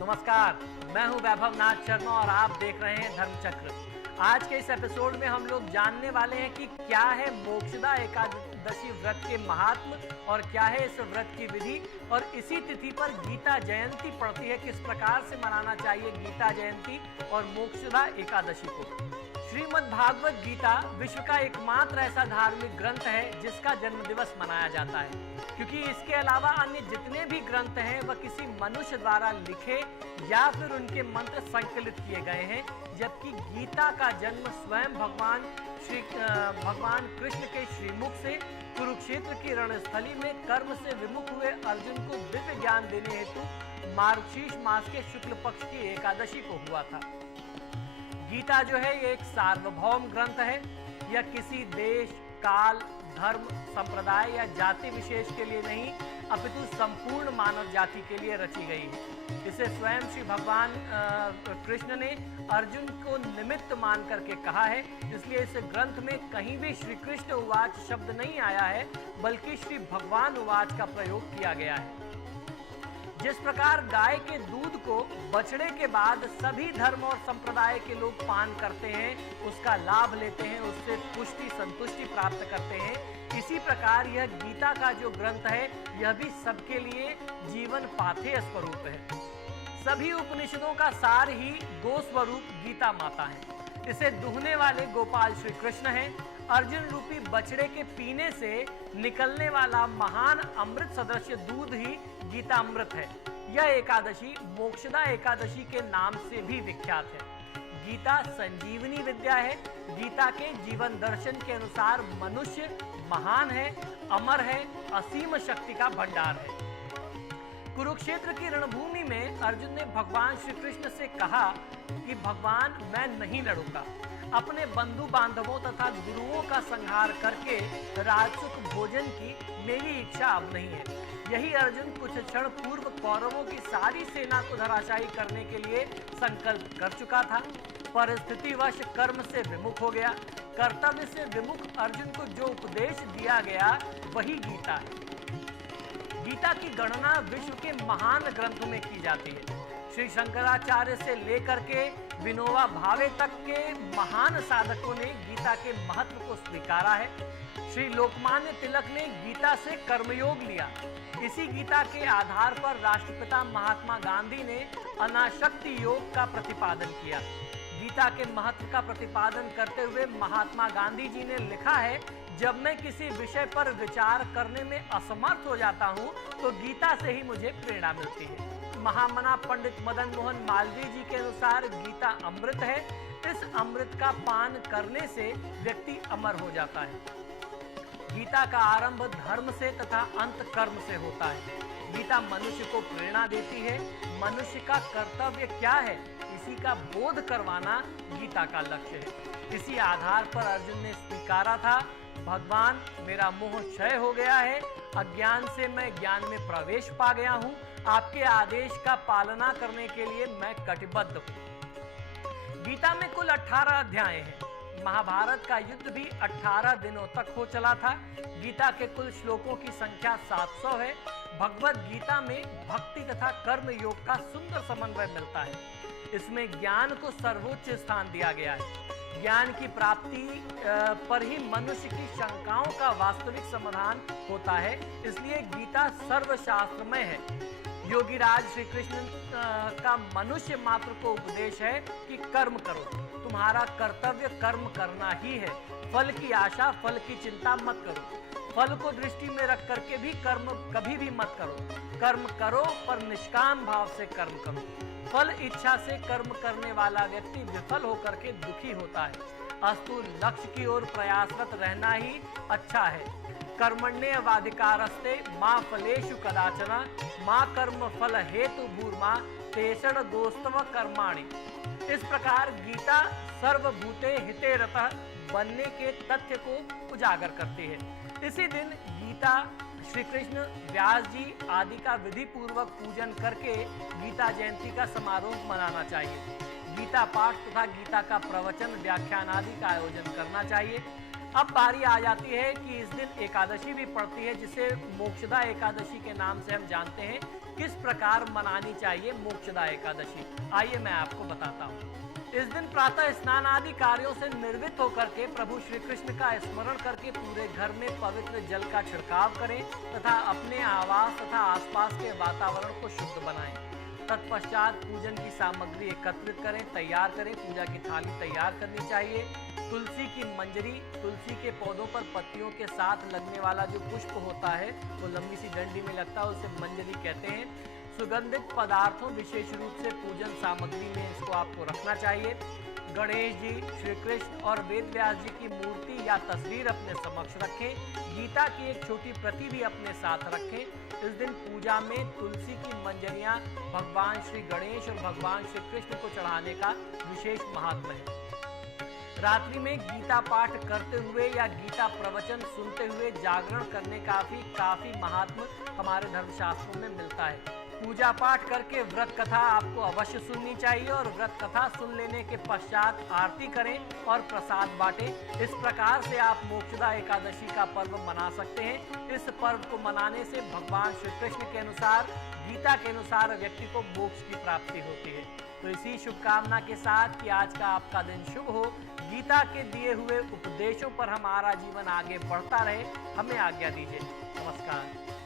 नमस्कार, मैं हूं वैभव नाथ शर्मा और आप देख रहे हैं धर्मचक्र। आज के इस एपिसोड में हम लोग जानने वाले हैं कि क्या है मोक्षदा एकादशी व्रत के महात्म और क्या है इस व्रत की विधि, और इसी तिथि पर गीता जयंती पड़ती है। किस प्रकार से मनाना चाहिए गीता जयंती और मोक्षदा एकादशी को। श्रीमद् भागवत गीता विश्व का एकमात्र ऐसा धार्मिक ग्रंथ है जिसका जन्म दिवस मनाया जाता है, क्योंकि इसके अलावा अन्य जितने भी ग्रंथ हैं वह किसी मनुष्य द्वारा लिखे या फिर उनके मंत्र संकलित किए गए हैं, जबकि गीता का जन्म स्वयं भगवान कृष्ण के श्रीमुख से कुरुक्षेत्र की रणस्थली में कर्म से विमुख हुए अर्जुन को दिव्य ज्ञान देने हेतु मार्गशीर्ष मास के शुक्ल पक्ष की एकादशी को हुआ था। गीता जो है ये एक सार्वभौम ग्रंथ है। यह किसी देश, काल, धर्म, संप्रदाय या जाति विशेष के लिए नहीं, अपितु संपूर्ण मानव जाति के लिए रची गई है। इसे स्वयं श्री भगवान कृष्ण ने अर्जुन को निमित्त मान करके कहा है, इसलिए इस ग्रंथ में कहीं भी श्री कृष्ण उवाच शब्द नहीं आया है, बल्कि श्री भगवान उवाच का प्रयोग किया गया है। जिस प्रकार गाय के दूध को बछड़े के बाद सभी धर्म और संप्रदाय के लोग पान करते हैं, उसका लाभ लेते हैं, उससे पुष्टि संतुष्टि प्राप्त करते हैं, इसी प्रकार यह गीता का जो ग्रंथ है यह भी सबके लिए जीवन पाथेय स्वरूप है। सभी उपनिषदों का सार ही गो स्वरूप गीता माता है। इसे दुहने वाले गोपाल श्री कृष्ण हैं। अर्जुन रूपी बछड़े के पीने से निकलने वाला महान अमृत सदृश दूध ही गीता अमृत है। यह एकादशी मोक्षदा एकादशी के नाम से भी विख्यात है। गीता संजीवनी विद्या है। गीता के जीवन दर्शन के अनुसार मनुष्य महान है, अमर है, असीम शक्ति का भंडार है। कुरुक्षेत्र की रणभूमि में अर्जुन ने भगवान श्री कृष्ण से कहा कि भगवान, मैं नहीं लड़ूंगा। अपने बंधु बांधवों तथा गुरुओं का संहार करके राजसुख भोजन की मेरी इच्छा अब नहीं है। यही अर्जुन कुछ क्षण पूर्व कौरवों की सारी सेना को धराशायी करने के लिए संकल्प कर चुका था। परिस्थितिवश कर्म से विमुख हो गया। कर्तव्य से विमुख अर्जुन को जो उपदेश दिया गया वही गीता है। गीता की गणना विश्व के महान ग्रंथों में की जाती है। श्री शंकराचार्य से लेकर के विनोबा भावे तक के महान साधकों ने गीता के महत्व को स्वीकारा है। श्री लोकमान्य तिलक ने गीता से कर्मयोग लिया। इसी गीता के आधार पर राष्ट्रपिता महात्मा गांधी ने अनासक्ति योग का प्रतिपादन किया। गीता के महत्व का प्रतिपादन करते हुए महात्मा गांधी जी ने लिखा है, जब मैं किसी विषय पर विचार करने में असमर्थ हो जाता हूँ तो गीता से ही मुझे प्रेरणा मिलती है। महामना पंडित मदन मोहन मालवीय जी के अनुसार गीता अमृत है। इस अमृत का पान करने से व्यक्ति अमर हो जाता है। गीता का आरंभ धर्म से तथा अंत कर्म से होता है। गीता मनुष्य को प्रेरणा देती है। मनुष्य का कर्तव्य क्या है, इसी का बोध करवाना गीता का लक्ष्य है। इसी आधार पर अर्जुन ने स्वीकारा था, भगवान, मेरा मोह क्षय हो गया है, अज्ञान से मैं ज्ञान में प्रवेश पा गया हूँ, आपके आदेश का पालना करने के लिए मैं कटिबद्ध हूँ। गीता में कुल 18 अध्याय हैं। महाभारत का युद्ध भी 18 दिनों तक हो चला था। गीता के कुल श्लोकों की संख्या 700 है। भगवत गीता में भक्ति तथा कर्म योग का सुंदर समन्वय मिलता है। इसमें ज्ञान को सर्वोच्च स्थान दिया गया है। ज्ञान की प्राप्ति पर ही मनुष्य की शंकाओं का वास्तविक समाधान होता है, इसलिए गीता सर्वशास्त्रमय है। योगीराज श्री कृष्ण का मनुष्य मात्र को उपदेश है कि कर्म करो, तुम्हारा कर्तव्य कर्म करना ही है। फल की आशा, फल की चिंता मत करो। फल को दृष्टि में रख करके भी कर्म कभी भी मत करो। कर्म करो पर निष्काम भाव से कर्म करो। फल इच्छा से कर्म करने वाला व्यक्ति विफल होकर के दुखी होता है। अस्तु लक्ष्य की ओर प्रयासरत रहना ही अच्छा है। कर्मण्येवाधिकारस्ते मां फलेषु कदाचन मां कर्म फल हेतु भूर्मा तेषण दोस्तव कर्माणि। इस प्रकार गीता सर्वभूते हिते रतः बनने के तथ्य को उजागर करती है। इसी दिन गीता श्री कृष्ण, व्यास जी आदि का विधि पूर्वक पूजन करके गीता जयंती का समारोह मनाना चाहिए। गीता पाठ तथा गीता का प्रवचन, व्याख्यान आदि का आयोजन करना चाहिए। अब बारी आ जाती है कि इस दिन एकादशी भी पड़ती है, जिसे मोक्षदा एकादशी के नाम से हम जानते हैं। किस प्रकार मनानी चाहिए मोक्षदा एकादशी, आइए मैं आपको बताता हूँ। इस दिन प्रातः स्नान आदि कार्यों से निर्वृत्त होकर के प्रभु श्री कृष्ण का स्मरण करके पूरे घर में पवित्र जल का छिड़काव करें तथा अपने आवास तथा आसपास के वातावरण को शुद्ध बनाएं। तत्पश्चात पूजन की सामग्री एकत्रित करें, तैयार करें। पूजा की थाली तैयार करनी चाहिए। तुलसी की मंजरी, तुलसी के पौधों पर पत्तियों के साथ लगने वाला जो पुष्प होता है वो लंबी सी डंडी में लगता है, उसे मंजरी कहते हैं। सुगंधित पदार्थों विशेष रूप से पूजन सामग्री में इसको आपको रखना चाहिए। गणेश जी, श्री कृष्ण और वेद व्यास जी की मूर्ति या तस्वीर अपने समक्ष रखें। गीता की एक छोटी प्रति भी अपने साथ रखें। इस दिन पूजा में तुलसी की मंजरियां भगवान श्री गणेश और भगवान श्री कृष्ण को चढ़ाने का विशेष महत्व है। रात्रि में गीता पाठ करते हुए या गीता प्रवचन सुनते हुए जागरण करने का भी काफी महात्म हमारे धर्मशास्त्रों में मिलता है। पूजा पाठ करके व्रत कथा आपको अवश्य सुननी चाहिए और व्रत कथा सुन लेने के पश्चात आरती करें और प्रसाद बांटें। इस प्रकार से आप मोक्षदा एकादशी का पर्व मना सकते हैं। इस पर्व को मनाने से भगवान श्री कृष्ण के अनुसार, गीता के अनुसार व्यक्ति को मोक्ष की प्राप्ति होती है। तो इसी शुभकामना के साथ कि आज का आपका दिन शुभ हो, गीता के दिए हुए उपदेशों पर हमारा जीवन आगे बढ़ता रहे, हमें आज्ञा दीजिए। नमस्कार।